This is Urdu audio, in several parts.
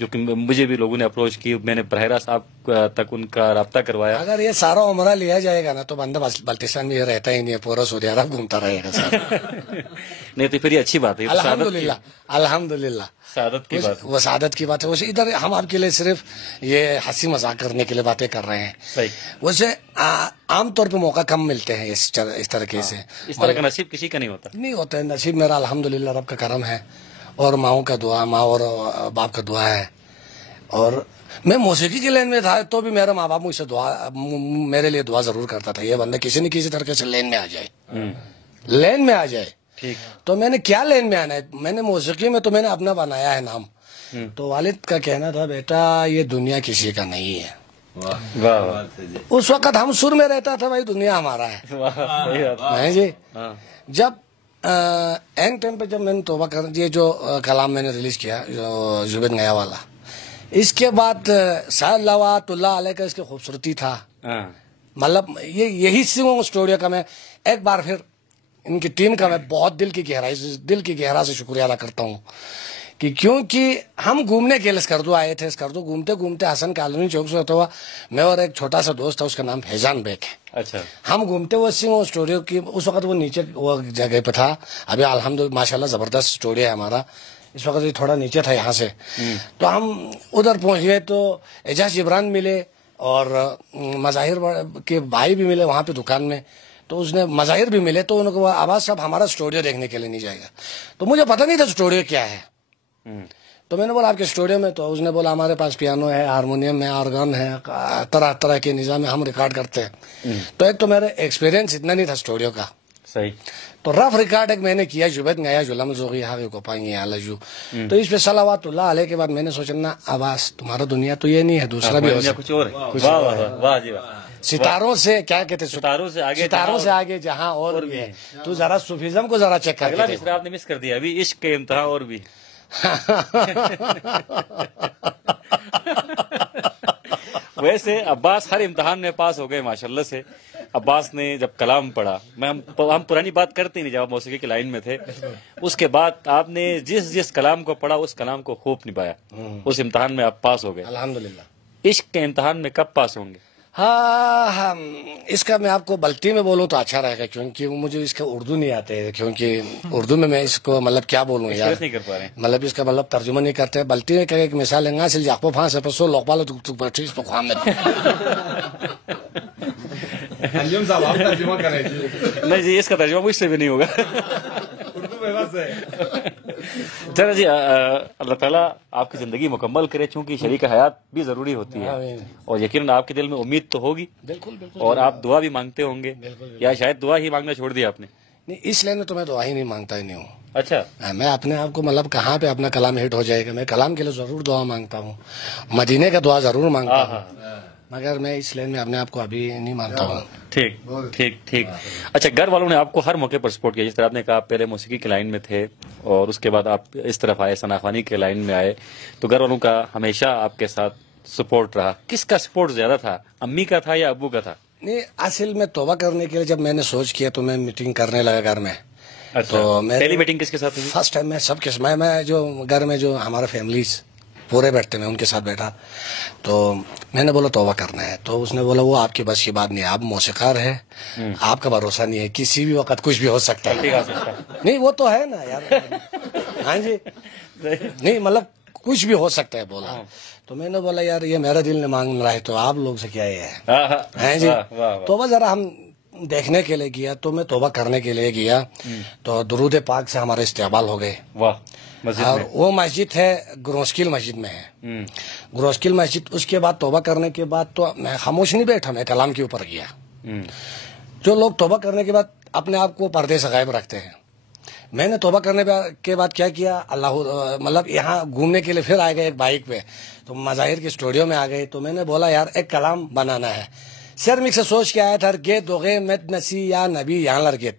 جو کہ مجھے بھی لوگوں نے اپروچ کی, میں نے براہ راست آپ تک ان کا رابطہ کروایا. اگر یہ سارا عمرہ لیا جائے گا نا تو بندہ بلتستان میں یہ رہتا ہی نہیں ہے, پورا سعودی عرب گھومتا رہے گا سر. نہیں تو پھر یہ اچھی بات ہے, الحمدللہ الحمدللہ سعادت کی بات. وہ سعادت کی بات ہے. ویسے ادھر ہم آپ کے لیے صرف یہ ہنسی مذاق کرنے کے لیے باتیں کر رہے ہیں. صحیح. ویسے عام طور پہ موقع کم ملتے ہیں اس طریقے سے. اس طرح کا نصیب کسی کا نہیں ہوتا. نہیں ہوتا ہے نصیب میرا الحمدللہ رب کا کرم ہے, اور ماؤں کا دعا, ماں اور باپ کا دعا ہے. اور میں موسیقی کی لین میں تھا تو بھی میرا ماں باپ مجھ سے میرے لیے دعا ضرور کرتا تھا, یہ بندہ کسی نہ کسی طریقے سے لین میں آ جائے, لین میں آ جائے. تو میں نے کیا لین میں آنا ہے, میں نے موسیقی میں تو میں نے اپنا بنایا ہے نام. تو والد کا کہنا تھا بیٹا یہ دنیا کسی کا نہیں ہے. اس وقت ہم سر میں رہتا تھا بھائی دنیا ہمارا ہے جی. جب این ٹائم پہ جب میں نے توبہ کر یہ جو کلام میں نے ریلیز کیا جو زبید نیا والا, اس کے بعد صلوات اللہ علیہ کا اس کی خوبصورتی تھا. مطلب یہی اسٹوڈیو کا میں ایک بار پھر ان کی ٹیم کا میں بہت دل کی گہرا سے شکریہ ادا کرتا ہوں کہ کیونکہ ہم گھومنے کے لیے اسکردو آئے تھے. اسکردو گھومتے گھومتے حسن کالونی چوک سے ہوتا ہوا, میں اور ایک چھوٹا سا دوست تھا اس کا نام فیضان بیگ ہے. اچھا. ہم گھومتے ہوئے اسٹوڈیو کی اس وقت وہ نیچے وہ جگہ پہ تھا. ابھی الحمدللہ ماشاءاللہ زبردست اسٹوڈیو ہے ہمارا. اس وقت یہ تھوڑا نیچے تھا یہاں سے. تو ہم ادھر پہنچ گئے تو اعجاز جبران ملے اور مظاہر کے بھائی بھی ملے وہاں پہ دکان میں. تو اس نے مظاہر بھی ملے تو ان کو آواز صاحب ہمارا اسٹوڈیو دیکھنے کے لیے نہیں جائے گا. تو مجھے پتہ نہیں تھا اسٹوڈیو کیا ہے. تو میں نے بولا آپ کے اسٹوڈیو میں, تو اس نے بولا ہمارے پاس پیانو ہے, ہارمونیم ہے, آرگن ہے, طرح طرح کے نظام ہم ریکارڈ کرتے ہیں. تو ایک تو میرا ایکسپیرینس اتنا نہیں تھا اسٹوڈیو کا. صحیح. تو رف ریکارڈ ایک میں نے کیا جبید نیا جلم زوغی ہاوی کو پائیں الجو. تو اس پہ صلوات اللہ علیہ کے بعد میں نے سوچا نا آواز تمہارا دنیا تو یہ نہیں ہے, دوسرا بھی ہو کچھ اور ہے. ستاروں سے کیا کہتے ہیں, ستاروں سے آگے جہاں اور بھی ہے. تو ذرا صوفیزم کو ذرا چیک کر. اگلا مصرع آپ نے مس کر دیا, ابھی عشق کے امتحان اور بھی. ویسے عباس ہر امتحان میں پاس ہو گئے ماشاءاللہ سے. عباس نے جب کلام پڑھا, ہم پرانی بات کرتے نہیں, جب آپ موسیقی کی لائن میں تھے, اس کے بعد آپ نے جس کلام کو پڑھا اس کلام کو خوب نبھایا. اس امتحان میں آپ پاس ہو گئے الحمدللہ. عشق کے امتحان میں کب پاس ہوں گے؟ ہاں اس کا میں آپ کو بلتی میں بولوں تو اچھا رہے گا, کیونکہ مجھے اس کا اردو نہیں آتے, کیونکہ اردو میں اس کو مطلب کیا بولوں یار, نہیں کر پا رہے ہیں. مطلب اس کا مطلب ترجمہ نہیں کرتے. بلتی میں ایک مثال ہے, سل جاپو پھانس ہے پسو لوک پالو تو بیٹھی اس کو نہیں جی, اس کا ترجمہ مجھ سے بھی نہیں ہوگا. چلو جی, اللہ تعالیٰ آپ کی زندگی مکمل کرے, چونکہ شریک حیات بھی ضروری ہوتی ہے, اور یقیناً آپ کے دل میں امید تو ہوگی, اور آپ دعا بھی مانگتے ہوں گے, یا شاید دعا ہی مانگنا چھوڑ دیا آپ نے؟ نہیں, اس لیے میں تو میں دعا ہی نہیں مانگتا ہی نہیں ہوں. اچھا. میں اپنے آپ کو مطلب کہاں پہ اپنا کلام ہٹ ہو جائے گا, میں کلام کے لیے ضرور دعا مانگتا ہوں, مدینے کا دعا ضرور مانگتا ہوں, مگر میں اس لائن میں اپنے آپ کو ابھی نہیں مانتا ہوں. ٹھیک. اچھا, گھر والوں نے آپ کو ہر موقع پر سپورٹ کیا, جس طرح آپ نے کہا آپ پہلے موسیقی کی لائن میں تھے اور اس کے بعد آپ اس طرف آئے, ثناخوانی کے لائن میں آئے, تو گھر والوں کا ہمیشہ آپ کے ساتھ سپورٹ رہا. کس کا سپورٹ زیادہ تھا, امی کا تھا یا ابو کا تھا؟ نہیں, اصل میں توبہ کرنے کے لیے جب میں نے سوچ کیا تو میں میٹنگ کرنے لگا گھر میں. تو پہلی میٹنگ کس کے ساتھ ہوئی؟ فرسٹ ٹائم میں سب کے میں جو گھر میں جو ہمارا فیملیز پورے بیٹھتے میں ان کے ساتھ بیٹھا, تو میں نے بولا توبہ کرنا ہے. تو اس نے بولا وہ آپ کی بس کی بات نہیں ہے, آپ موسیقار ہے, آپ کا بھروسہ نہیں ہے, کسی بھی وقت کچھ بھی ہو سکتا ہے. نہیں وہ تو ہے نا یار, ہاں جی, نہیں مطلب کچھ بھی ہو سکتا ہے بولا. تو میں نے بولا یار یہ میرا دل نہیں مانگ رہا ہے, تو آپ لوگ سے کیا یہ ہے جی. توبہ ذرا ہم دیکھنے کے لیے گیا, تو میں توبہ کرنے کے لیے گیا, تو درود پاک سے ہمارے استقبال ہو گئے. اور وہ مسجد ہے گروسکل مسجد میں ہے, گروسکل مسجد. اس کے بعد توبہ کرنے کے بعد تو میں خاموش نہیں بیٹھا, میں کلام کے اوپر گیا. جو لوگ توبہ کرنے کے بعد اپنے آپ کو پردے سے غائب رکھتے ہیں, میں نے توبہ کرنے کے بعد کیا کیا, اللہ مطلب یہاں گھومنے کے لیے پھر آ گئے ایک بائک پہ, تو مظاہر کے اسٹوڈیو میں آ گئے. تو میں نے بولا یار ایک کلام بنانا ہے, سر مک سے سوچ کے آیا تھا, گے دوغے مت نسی یا نبی یہاں لڑگیت,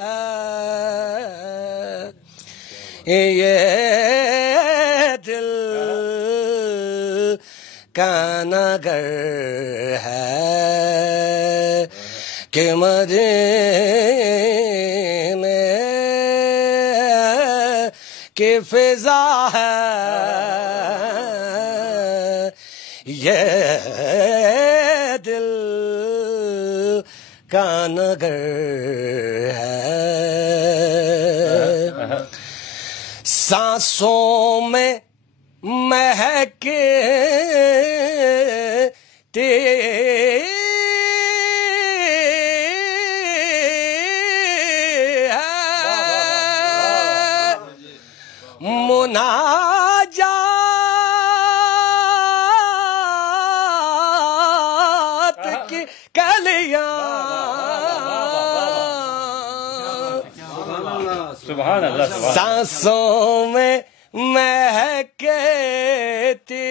ہے یہ دل کا نگر ہے کہ مدینے کی فضا ہے یہ دل کا نگر ہے سانسوں میں مہکتی مناجات کی کلیاں سبحان اللہ سانسوں میں مہکتی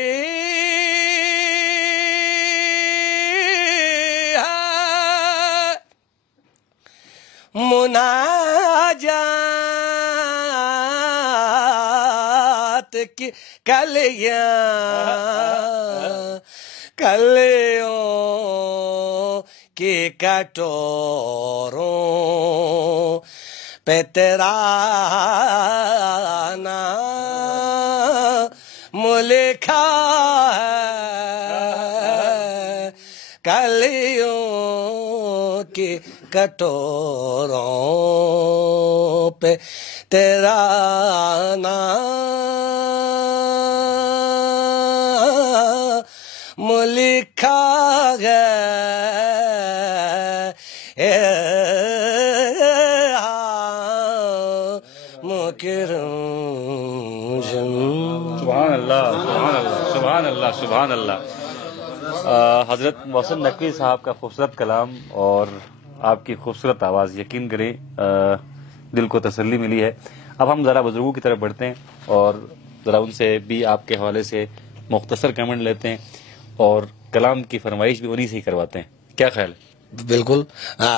مناجات کی کلیاں کلیوں کی کٹوروں پہ تیرا نام لکھا ہے کلیوں کی کٹوروں پہ تیرا نام لکھا ہے سبحان اللہ سبحان اللہ سبحان اللہ سبحان اللہ حضرت محسن نقوی صاحب کا خوبصورت کلام اور آپ کی خوبصورت آواز یقین کریں دل کو تسلی ملی ہے. اب ہم ذرا بزرگوں کی طرف بڑھتے ہیں اور ذرا ان سے بھی آپ کے حوالے سے مختصر کمنٹ لیتے ہیں اور کلام کی فرمائش بھی انہی سے ہی کرواتے ہیں. کیا خیال ہے؟ بالکل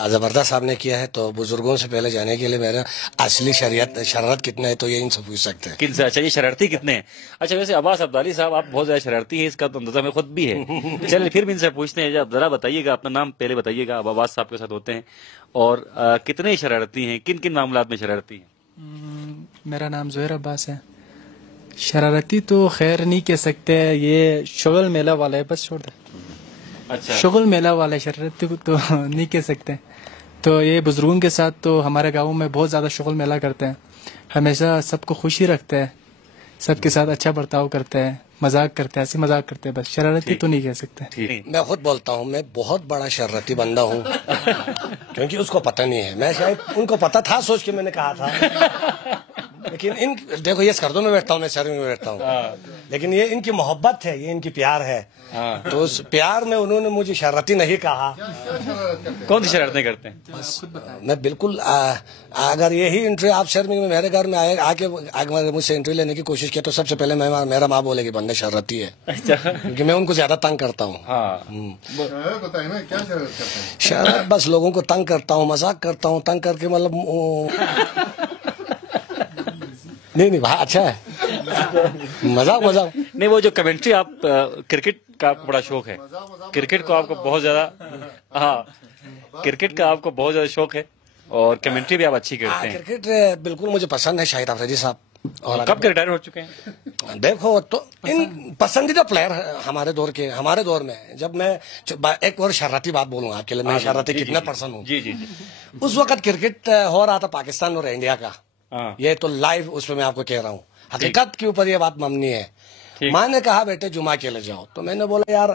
زبردست صاحب نے کیا ہے. تو بزرگوں سے پہلے جانے کے لیے میرا اصلی شرارت کتنا ہے تو یہ ان سے پوچھ سکتے ہیں. کن سے؟ اچھا یہ شرارتی کتنے ہیں؟ اچھا ویسے عباس عبدالی صاحب آپ بہت زیادہ شرارتی ہیں، اس کا تو اندازہ میں خود بھی ہے. چلیے پھر بھی ان سے پوچھتے ہیں. جب ذرا بتائیے گا اپنا نام پہلے بتائیے گا. اب عباس صاحب کے ساتھ ہوتے ہیں اور کتنے شرارتی ہیں، کن کن معاملات میں شرارتی ہیں؟ میرا نام زہیر عباس ہے. شرارتی تو خیر نہیں کہہ سکتے، یہ شغل میلہ والا ہے، بس چھوڑ دیں. اچھا شغل میلہ والا ہے، شرارتی تو نہیں کہہ سکتے. تو یہ بزرگوں کے ساتھ تو ہمارے گاؤں میں بہت زیادہ شغل میلہ کرتے ہیں، ہمیشہ سب کو خوشی رکھتے ہیں، سب کے ساتھ اچھا برتاؤ کرتے ہیں، مذاق کرتے ہیں، ایسی مذاق کرتے ہیں. بس شرارتی تو نہیں کہہ سکتے. میں خود بولتا ہوں میں بہت بڑا شرارتی بندہ ہوں کیونکہ اس کو پتہ نہیں ہے. میں شاید ان کو پتہ تھا سوچ کے میں نے کہا تھا، لیکن دیکھو یہ سردوں میں بیٹھتا ہوں، میں سردیوں میں بیٹھتا ہوں، لیکن یہ ان کی محبت ہے، یہ ان کی پیار ہے. تو اس پیار میں انہوں نے مجھے شرارتی نہیں کہا. کون سی شرارتیں کرتے ہیں؟ میں بالکل اگر یہی انٹرویو آپ شرمنگ میں میرے گھر میں آ کے مجھ سے انٹرویو لینے کی کوشش کیا تو سب سے پہلے میرا ماں بولے گی بندہ شرارتی ہے، کیونکہ میں ان کو زیادہ تنگ کرتا ہوں. شرارت بس لوگوں کو تنگ کرتا ہوں، مذاق کرتا ہوں، تنگ کر کے مطلب نہیں بھائی اچھا ہے مذاق نہیں. وہ جو کمنٹری آپ کرکٹ کا آپ کو بڑا شوق ہے، کرکٹ کو آپ کو بہت زیادہ کرکٹ کا آپ کو بہت زیادہ شوق ہے اور کمنٹری بھی آپ اچھی کرتے ہیں. کرکٹ بالکل مجھے پسند ہے. شاہد آفریدی صاحب اور کب کے ریٹائر ہو چکے ہیں؟ دیکھو تو ان پسندیدہ پلیئر ہمارے دور میں جب میں ایک اور شرارتی بات بولوں آپ کے لیے، میں شرارتی کتنا پسند ہوں. جی جی جی. اس وقت کرکٹ ہو رہا تھا پاکستان اور انڈیا کا، یہ تو لائیو اس میں آپ کو کہہ رہا ہوں، حقیقت کے اوپر یہ بات ممنی ہے. ماں نے کہا بیٹے جمعہ کے لیے جاؤ، تو میں نے بولا یار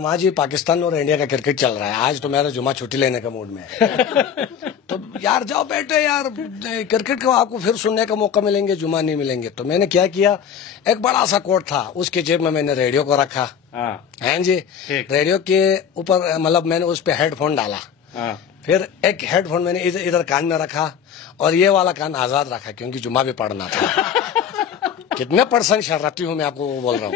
ماں جی پاکستان اور انڈیا کا کرکٹ چل رہا ہے، آج تو میرا جمعہ چھٹی لینے کا موڈ میں ہے. تو یار جاؤ بیٹے، یار کرکٹ کو آپ کو پھر سننے کا موقع ملیں گے، جمعہ نہیں ملیں گے. تو میں نے کیا ایک بڑا سا کوٹ تھا، اس کے جیب میں نے ریڈیو کو رکھا. ہاں جی، ریڈیو کے اوپر مطلب میں نے اس پہ ہیڈ فون ڈالا، پھر ایک ہیڈ فون میں نے ادھر کان میں رکھا اور یہ والا کان آزاد رکھا کیونکہ جمعہ بھی پڑھنا تھا. کتنے پرسنٹ شرارتی ہوں میں آپ کو بول رہا ہوں.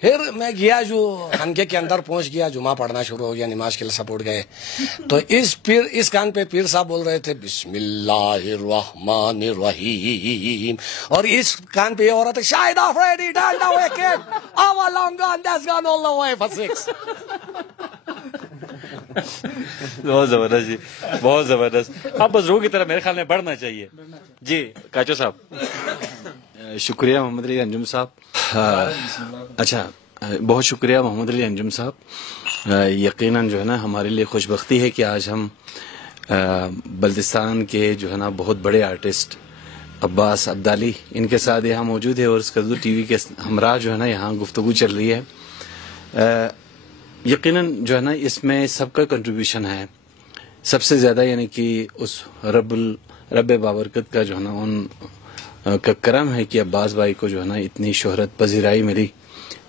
پھر میں گیا جو خانقے کے اندر پہنچ گیا, جمعہ پڑھنا شروع ہو گیا, نماز کے لیے سب اٹھ گئے. تو اس کان پہ پیر صاحب بول رہے تھے بسم اللہ الرحمن الرحیم, اور اس کان پہ یہ ہو رہا تھا شاہد آفریڈی ڈالڈا ویکٹ آوا لانگا دیس گان all the way for 6. بہت زبردست جی, بہت زبردست. اب بزرگوں کی طرح میرے خیال میں بڑھنا چاہیے. جی کاچو صاحب. شکریہ محمد علی انجم صاحب. اچھا, بہت شکریہ محمد علی انجم صاحب. یقیناً جو ہے نا ہمارے لیے خوش بختی ہے کہ آج ہم بلتستان کے جو ہے نا بہت بڑے آرٹسٹ عباس عبدالی ان کے ساتھ یہاں موجود ہے, اور اسکردو ٹی وی کے ہمراہ جو ہے نا یہاں گفتگو چل رہی ہے. یقیناً جو ہے نا اس میں سب کا کنٹریبیوشن ہے. سب سے زیادہ یعنی کہ اس رب بابرکت کا جو ہے نا ان کا کرم ہے کہ عباس بھائی کو جو ہے نا اتنی شہرت پذیرائی ملی.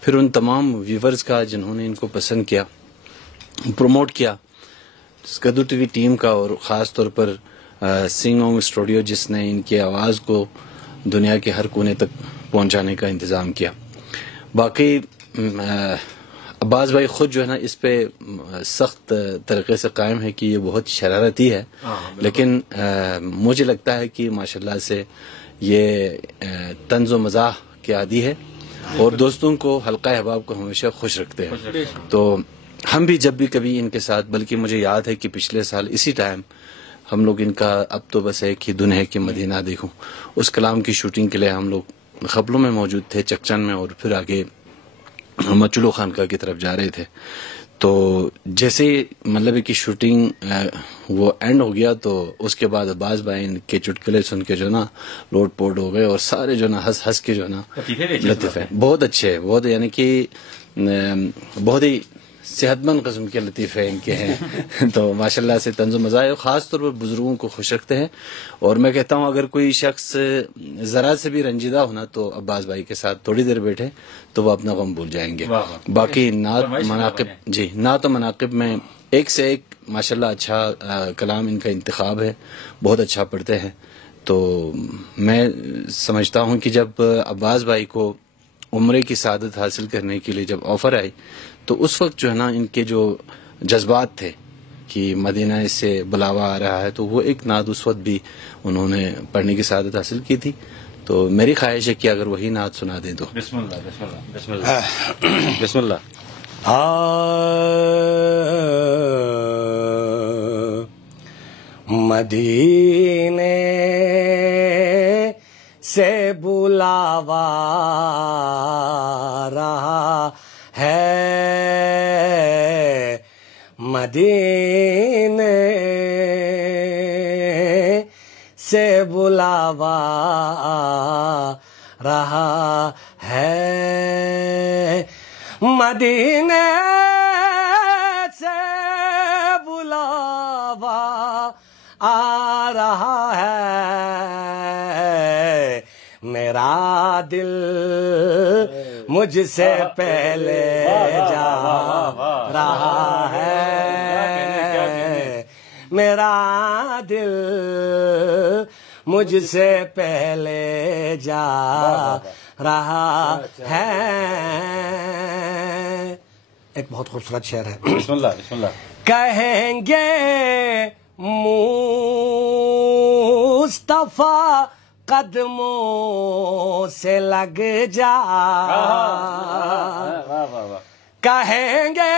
پھر ان تمام ویورز کا جنہوں نے ان کو پسند کیا, پروموٹ کیا, اسکردو ٹی وی ٹیم کا, اور خاص طور پر سنگ اونگ اسٹوڈیو جس نے ان کی آواز کو دنیا کے ہر کونے تک پہنچانے کا انتظام کیا. باقی عباس بھائی خود جو ہے نا اس پہ سخت طریقے سے قائم ہے کہ یہ بہت شرارتی ہے, لیکن مجھے لگتا ہے کہ ماشاءاللہ سے یہ طنز و مزاح کے عادی ہے, اور دوستوں کو حلقہ احباب کو ہمیشہ خوش رکھتے ہیں. تو ہم بھی جب بھی کبھی ان کے ساتھ, بلکہ مجھے یاد ہے کہ پچھلے سال اسی ٹائم ہم لوگ ان کا اب تو بس ایک ہی دن ہے کہ مدینہ دیکھوں, اس کلام کی شوٹنگ کے لیے ہم لوگ خبلوں میں موجود تھے, چکچن میں, اور پھر آگے مچلو خانقاہ کی طرف جا رہے تھے. تو جیسے مطلب کہ شوٹنگ وہ اینڈ ہو گیا, تو اس کے بعد عباس بھائی کے چٹکلے سن کے جو نا لوٹ پوٹ ہو گئے, اور سارے جو نا ہنس کے جو نا لطیفے بہت اچھے, بہت یعنی کہ بہت ہی صحت مند قسم کے لطیفے ان کے ہیں. تو ماشاءاللہ سے طنز و مزاح خاص طور پر بزرگوں کو خوش رکھتے ہیں. اور میں کہتا ہوں اگر کوئی شخص ذرا سے بھی رنجیدہ ہونا تو عباس بھائی کے ساتھ تھوڑی دیر بیٹھے تو وہ اپنا غم بھول جائیں گے. باقی نعت و مناقب میں ایک سے ایک ماشاءاللہ اچھا کلام ان کا انتخاب ہے, بہت اچھا پڑھتے ہیں. تو میں سمجھتا ہوں کہ جب عباس بھائی کو عمرے کی سعادت حاصل کرنے کے لیے جب آفر آئی, تو اس وقت جو ہے نا ان کے جو جذبات تھے کہ مدینہ سے بلاوا آ رہا ہے, تو وہ ایک نعت اس وقت بھی انہوں نے پڑھنے کی سعادت حاصل کی تھی. تو میری خواہش ہے کہ اگر وہی نعت سنا دیں تو. بسم اللہ بسم اللہ بسم اللہ بسم اللہ. مدینے سے بلاوا رہا ہے, مدینے سے بلاوا رہا ہے, مدینے سے بلاوا آ رہا ہے, میرا دل مجھ سے پہلے جا رہا ہے, میرا دل مجھ سے پہلے جا رہا ہے. ایک بہت خوبصورت شعر ہے. بسم اللہ بسم اللہ. کہیں گے مصطفیٰ قدموں سے لگ جا, کہیں گے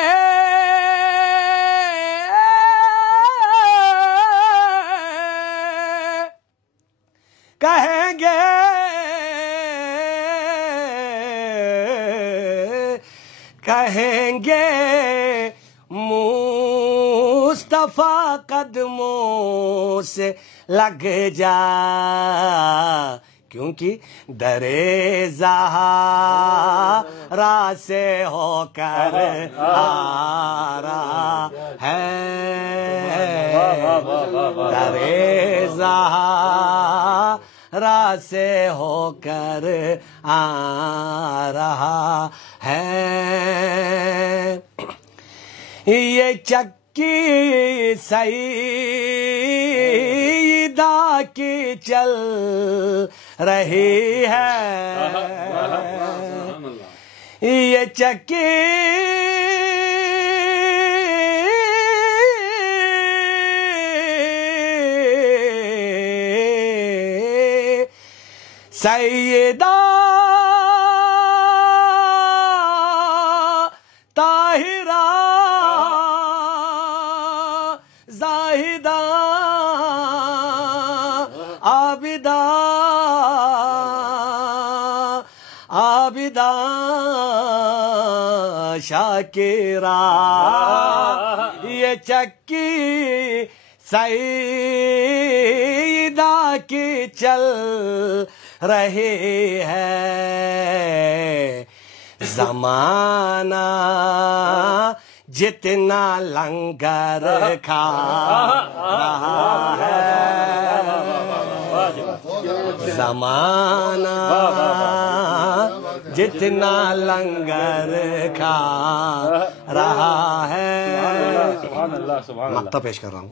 کہیں گے کہیں گے مصطفیٰ قدموں سے لگ جا, کیونکہ درِ زہرا سے ہو کر آ رہا ہے, درِ زہرا سے ہو کر آ رہا ہے. یہ چکی سیدہ کی چل رہی ہے, یہ چکی سیدہ طاہرہ زاہدہ عابدہ عابدہ شاکرہ یہ چکی سیدہ کی چل رہی ہے زمانہ جتنا لنگر کھا رہا ہے زمانہ جتنا لنگر کھا رہا ہے مقطع پیش کر رہا ہوں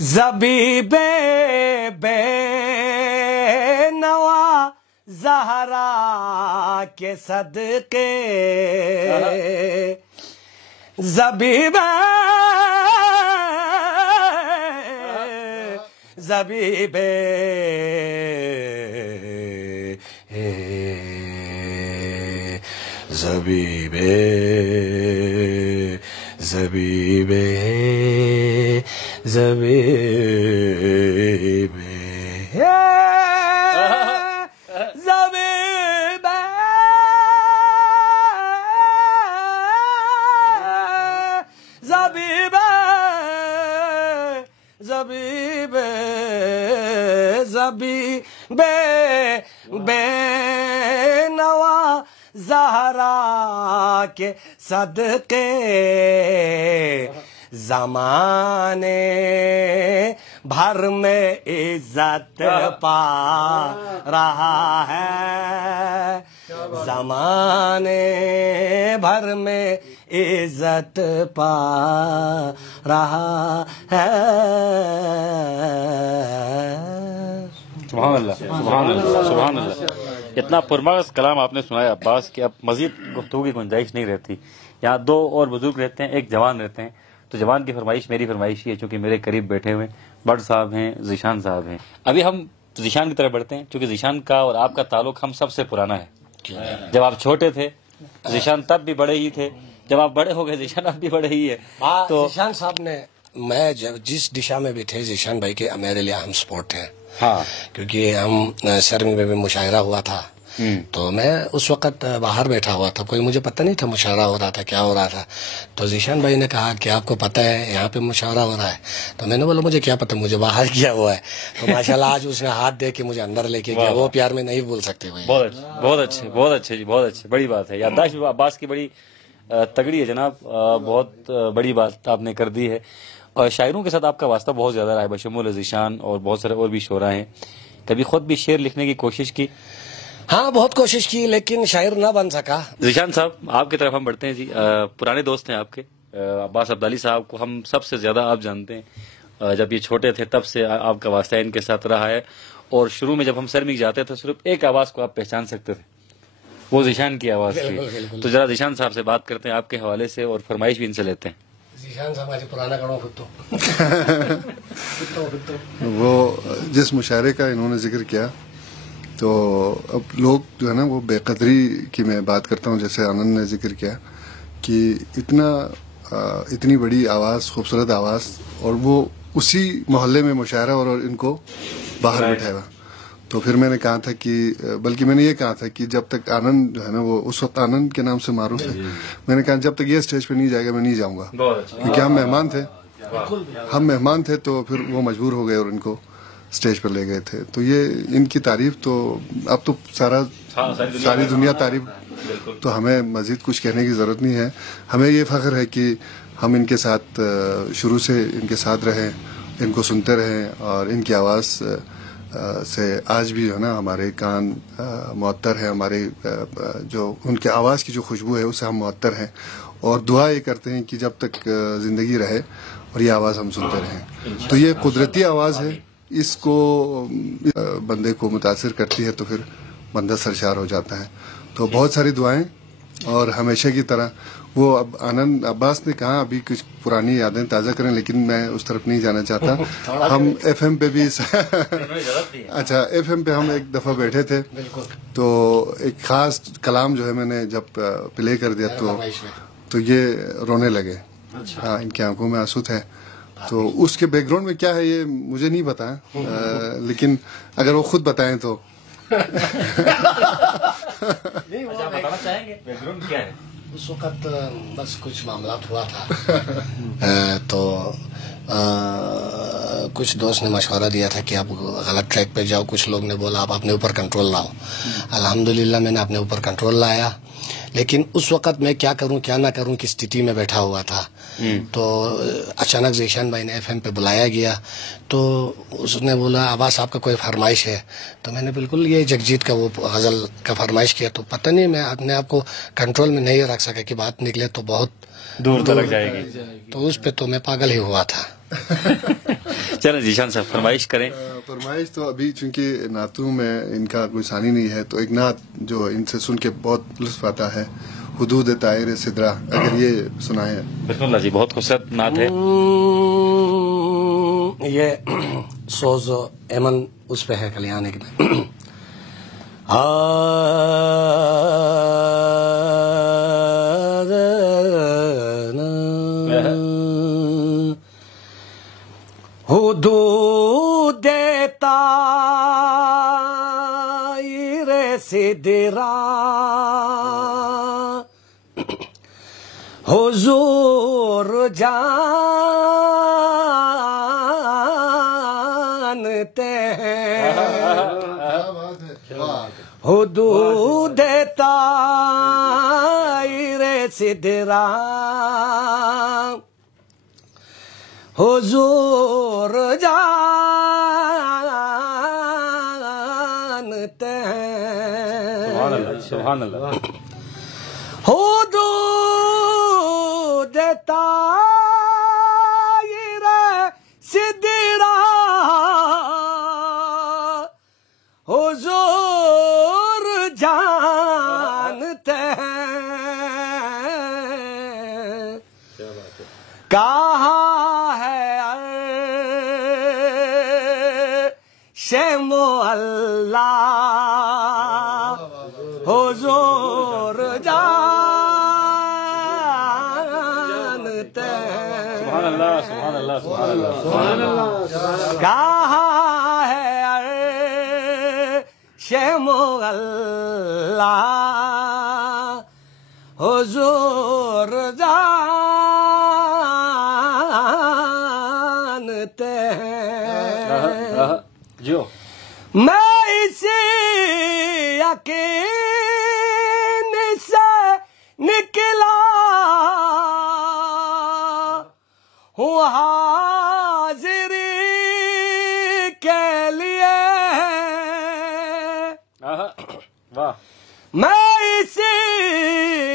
زبیب بے نوا زہرا کے صدقے زبیب زبیب زبیب زبیب زبیب زبیب زبیب زبیب بے نوا زہرا کے صدقے زمانے بھر میں عزت پا رہا ہے زمانے بھر میں عزت پا رہا ہے سبحان اللہ سبحان اللہ سبحان اللہ. اتنا پرمغز کلام آپ نے سنایا عباس کہ اب مزید گفتگو کی گنجائش نہیں رہتی. یہاں دو اور بزرگ رہتے ہیں، ایک جوان رہتے ہیں. تو جوان کی فرمائش میری فرمائش ہی ہے، چونکہ میرے قریب بیٹھے ہوئے بٹ صاحب ہیں، ذیشان صاحب ہیں. ابھی ہم ذیشان کی طرف بڑھتے ہیں، چونکہ ذیشان کا اور آپ کا تعلق ہم سب سے پرانا ہے. جب آپ چھوٹے تھے ذیشان تب بھی بڑے ہی تھے، جب آپ بڑے ہو گئے ذیشان اب بھی بڑے ہی ہے. تو ذیشان صاحب نے میں جس دشا میں بھی تھے ذیشان بھائی کے میرے لیے اہم سپورٹ تھے. ہاں، کیونکہ ہم سرمی میں بھی مشاعرہ ہوا تھا تو میں اس وقت باہر بیٹھا ہوا تھا، کوئی مجھے پتہ نہیں تھا مشاعرہ ہو رہا تھا کیا ہو رہا تھا. تو ذیشان بھائی نے کہا کہ آپ کو پتہ ہے یہاں پہ مشاعرہ ہو رہا ہے؟ تو میں نے بولا مجھے کیا پتہ، مجھے باہر کیا ہوا ہے. تو ماشاءاللہ آج اس نے ہاتھ دے کے مجھے اندر لے کے گیا، وہ پیار میں نہیں بھول سکتے. بہت اچھے بہت اچھے بہت اچھے جی، بہت اچھے. بڑی بات ہے، یادداشت عباس کی بڑی تگڑی ہے جناب، بہت بڑی بات آپ نے کر دی ہے. اور شاعروں کے ساتھ آپ کا واسطہ بہت زیادہ رہا ہے، بشمول ذیشان اور بہت سارے اور بھی شعراء ہیں. کبھی خود بھی شعر لکھنے کی کوشش کی؟ ہاں بہت کوشش کی لیکن شاعر نہ بن سکا. ذیشان صاحب آپ کی طرف ہم بڑھتے ہیں جی. پرانے دوست ہیں آپ کے، عباس عبدالی صاحب کو ہم سب سے زیادہ آپ جانتے ہیں. جب یہ چھوٹے تھے تب سے آپ کا واسطہ ان کے ساتھ رہا ہے، اور شروع میں جب ہم سرمی جاتے تھے صرف ایک آواز کو آپ پہچان سکتے تھے، وہ ذیشان کی آواز تھی. تو ذرا ذیشان صاحب سے بات کرتے ہیں آپ کے حوالے سے، اور فرمائش بھی ان سے لیتے ہیں. ذیشان صاحب آج پرانا کرو خود وہ جس مشاعرے کا انہوں نے ذکر کیا تو اب لوگ جو ہے نا وہ بے قدری کی میں بات کرتا ہوں، جیسے آنند نے ذکر کیا کہ اتنی بڑی آواز، خوبصورت آواز، اور وہ اسی محلے میں مشاعرہ اور ان کو باہر بٹھایا ہوا. تو پھر میں نے کہا تھا کہ بلکہ میں نے یہ کہا تھا کہ جب تک آنند جو ہے نا وہ اس وقت آنند کے نام سے معروف ہے، میں نے کہا جب تک یہ اسٹیج پہ نہیں جائے گا میں نہیں جاؤں گا، کیونکہ ہم مہمان تھے تو پھر وہ مجبور ہو گئے اور ان کو اسٹیج پر لے گئے تھے. تو یہ ان کی تعریف تو اب تو ساری دنیا تعریف، تو ہمیں مزید کچھ کہنے کی ضرورت نہیں ہے. ہمیں یہ فخر ہے کہ ہم ان کے ساتھ شروع سے ان کے ساتھ رہیں، ان کو سنتے رہیں، اور ان کی آواز سے آج بھی جو ہے نا ہمارے کان معطر ہیں، ہمارے جو ان کے آواز کی جو خوشبو ہے اسے ہم معطر ہیں. اور دعا یہ کرتے ہیں کہ جب تک زندگی رہے اور یہ آواز ہم سنتے رہیں. تو یہ قدرتی آواز ہے، اس کو بندے کو متاثر کرتی ہے تو پھر بندہ سرشار ہو جاتا ہے. تو بہت ساری دعائیں اور ہمیشہ کی طرح وہ اب آنند عباس نے کہا ابھی کچھ پرانی یادیں تازہ کریں، لیکن میں اس طرف نہیں جانا چاہتا. ہم ایف ایم پہ بھی اچھا ایف ایم پہ ہم ایک دفعہ بیٹھے تھے تو ایک خاص کلام جو ہے میں نے جب پلے کر دیا تو یہ رونے لگے. ہاں، ان کی آنکھوں میں آنسو تھے. تو اس کے بیک گراؤنڈ میں کیا ہے یہ مجھے نہیں پتا، لیکن اگر وہ خود بتائیں تو. بتانا چاہیں گے بیک گراؤنڈ کیا ہے؟ اس وقت بس کچھ معاملات ہوا تھا تو کچھ دوست نے مشورہ دیا تھا کہ آپ غلط ٹریک پہ جاؤ. کچھ لوگ نے بولا آپ اپنے اوپر کنٹرول لاؤ. الحمدللہ میں نے اپنے اوپر کنٹرول لایا، لیکن اس وقت میں کیا کروں کیا نہ کروں کی استھتی میں بیٹھا ہوا تھا. تو اچانک ذیشان بھائی نے ایف ایم پہ بلایا گیا تو اس نے بولا عباس آپ کا کوئی فرمائش ہے؟ تو میں نے بالکل یہ جگجیت کا وہ غزل کا فرمائش کیا. تو پتہ نہیں میں اپنے آپ کو کنٹرول میں نہیں رکھ سکا کہ بات نکلے تو بہت دور تک جائے گی. تو اس پہ تو میں پاگل ہی ہوا تھا. چلیں ذیشان صاحب فرمائش کریں. فرمائش تو ابھی چونکہ نعتوں میں ان کا کوئی ثانی نہیں ہے تو ایک نعت جو ان سے سن کے بہت لطف آتا ہے، حدود طائر سدرا، اگر یہ سنائیں. بسم اللہ جی، بہت خوبصورت نعت ہے. یہ سوز ایمن اس پہ ہے کلیان ایک حدود طائر سدرا حضور جانتے ہیں حدود طائر سدرا حضور جانتے ہیں. سبحان اللہ سبحان اللہ. حدود طائر سدرا حضور جانتے ہیں. کہاں ہے شم اللہ حضور جانتے ہیں. سبحان اللہ سبحان اللہ سبحان اللہ سبحان اللہ. کہاں ہے شم اللہ حضور جانتے ہیں. جو میں اسی یقین سے نکلا ہوں حاضری کے لیے. واہ. میں اسی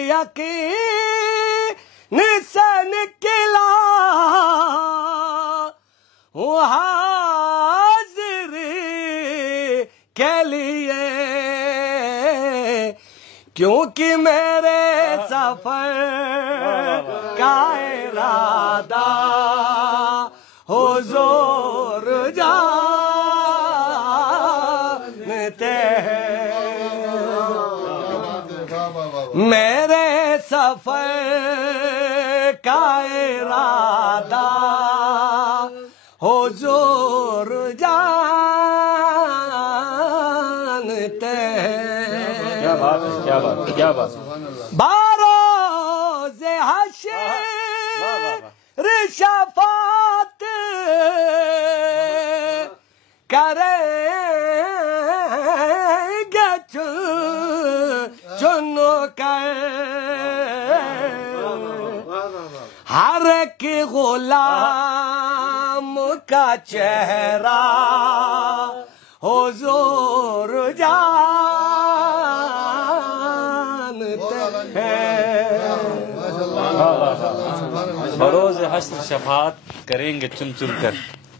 یقین سے نکلا ہوں حاضری کے لیے، کیونکہ میرے سفر کا ارادہ حضور جانتے ہیں. میرے سفر کا ارادہ حضور جانتے ہیں. کیا بات ہے کیا بات ہے کیا بات ہے. باروز حشر شفاعت کریں گے چن کر ہر ایک غلام کا چہرہ حضور جانتے ہیں. بروز حشر شفاعت کریں گے چن چن کر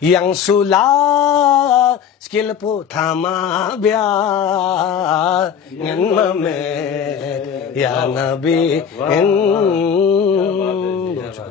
yang sula skill putama bia ngan me ya nabi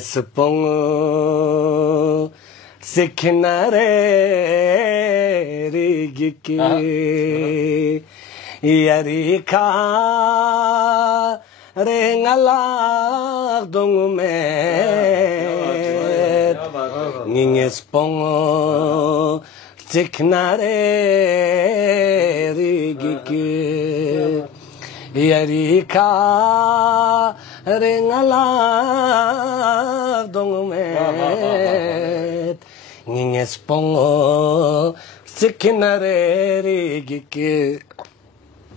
Spong Siknare Rigiki Yarika Rengala Dong me Spong Siknare Rigiki Yarika Rengala dong met Spong Siknare Rigiki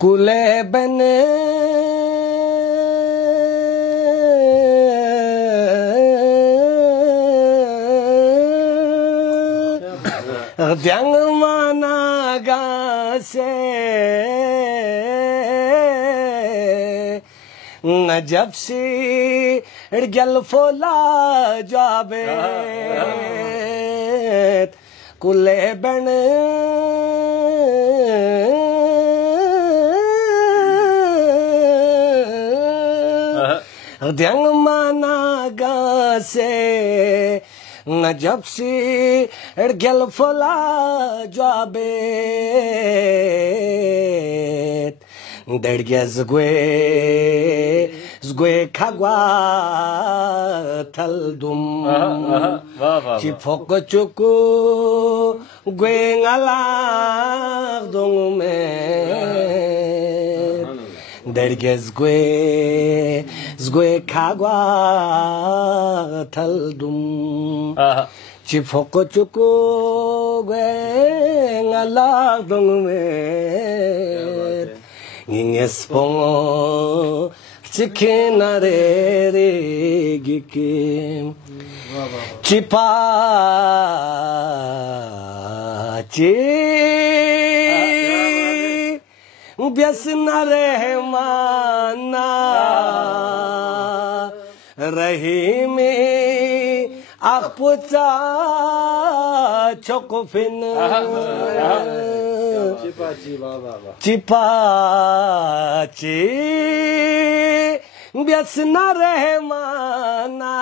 Kule bene Dyang managa se Najab si Ergel fola jabet Kule bene Dyang managa se Najab si Ergel fola jabet Derge zgwe kagwa taldum Chipok chuku gwe ngalar dong me Derge zgwe kagwa taldum Chipok chuku gwe ngalar dong me Spong Siknare Rigiki Chipachi Byasnare mana Rahimi Akpucha Chokofin Chipachi Byasnare mana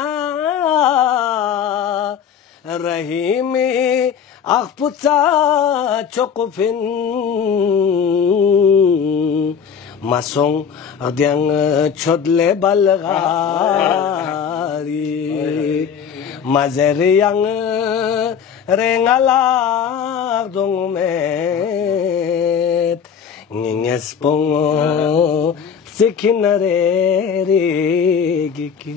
Rahimi Akpucha Chokofin Masong Dyang Chodle Balgari Mazeriyang Rengala dong met Spong Siknare Rigiki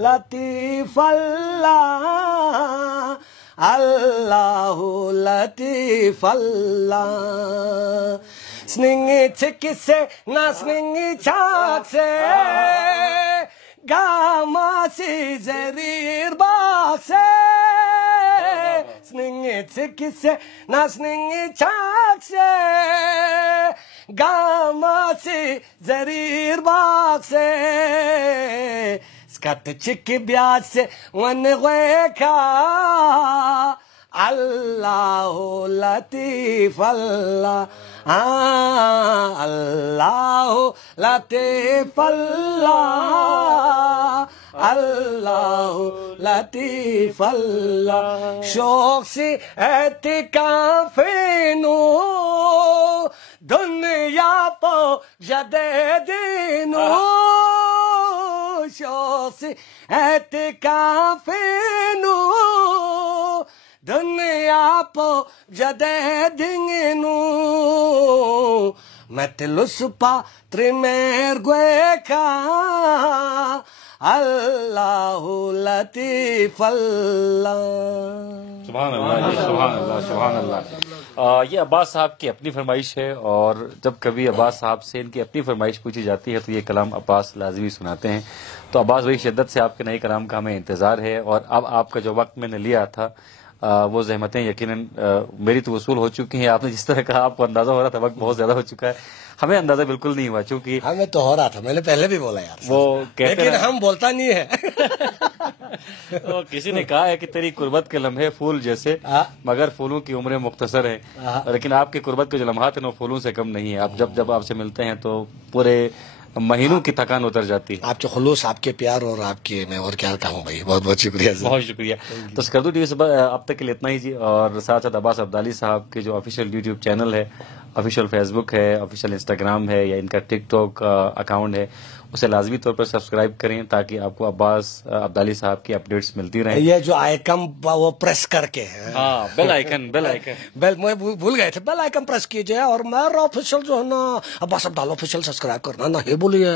لطیف اللہ اللہ لطیف اللہ سننگی چھکی سے نہ سننگی چھاک سے گاماسی زریر باغ سے سننگی چھکی سے نہ سننگی چھاک سے گاماسی زریر باغ سے سکت چکی بیاد سے ون غیکا اللہ لطیف اللہ اللہ لطیف اللہ اللہ لطیف اللہ شوق سی اعتکافی نو دنیا پو جدیدی نو شوق سی اعتکافی نو دنیا پو جدیدی نو میں تلس پاتری میر گوے کا اللہ لطیف اللہ. سبحان اللہ جی، سبحان اللہ، سبحان اللہ. یہ عباس صاحب کی اپنی فرمائش ہے، اور جب کبھی عباس صاحب سے ان کی اپنی فرمائش پوچھی جاتی ہے تو یہ کلام عباس لازمی سناتے ہیں. تو عباس بھائی، شدت سے آپ کے نئے کلام کا ہمیں انتظار ہے، اور اب آپ کا جو وقت میں نے لیا تھا وہ زحمتیں یقیناً میری تو وصول ہو چکی ہیں. آپ نے جس طرح کہا آپ کو اندازہ ہو رہا تھا وقت بہت زیادہ ہو چکا ہے، ہمیں اندازہ بالکل نہیں ہوا، چونکہ ہمیں تو ہو رہا تھا، میں نے پہلے بھی بولا یار وہ کہتے لیکن ہم بولتا نہیں ہے. کسی نے کہا ہے کہ تیری قربت کے لمحے پھول جیسے، مگر پھولوں کی عمریں مختصر ہے، لیکن آپ کی قربت کے جو لمحات ہیں وہ پھولوں سے کم نہیں ہے. آپ جب آپ سے ملتے ہیں تو پورے مہینوں کی تھکان اتر جاتی ہے. آپ کے خلوص، آپ کے پیار، اور آپ کے میں اور کیا کہوں بھائی، بہت بہت شکریہ. بہت شکریہ. تو سکردو ٹی وی سے اب تک کے لیے اتنا ہی جی، اور ساتھ ساتھ عباس عبدالی صاحب کے جو آفیشیل یوٹیوب چینل ہے، آفیشیل فیس بک ہے، آفیشیل انسٹاگرام ہے، یا ان کا ٹک ٹاک اکاؤنٹ ہے، اسے لازمی طور پر سبسکرائب کریں تاکہ آپ کو عباس عبدالی صاحب کی اپڈیٹس ملتی رہیں. یہ جو آئیکن وہ پریس کر کے، ہاں بیل آئیکن میں بھول گئے تھے، بیل آئیکن پریس کیجئے، اور میرا آفیشیل جو ہے نا عباس عبداللہ آفیشیل سبسکرائب کرنا نہ ہی بولیے.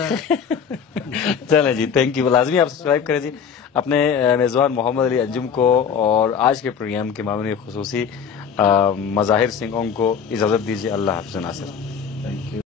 چلیں جی، تھینک یو. لازمی آپ سبسکرائب کریں جی. اپنے میزبان محمد علی انجم کو اور آج کے پروگرام کے معاون خصوصی مظاہر سنگھ اونگ کو اجازت دیجیے. اللہ حافظ ناصر.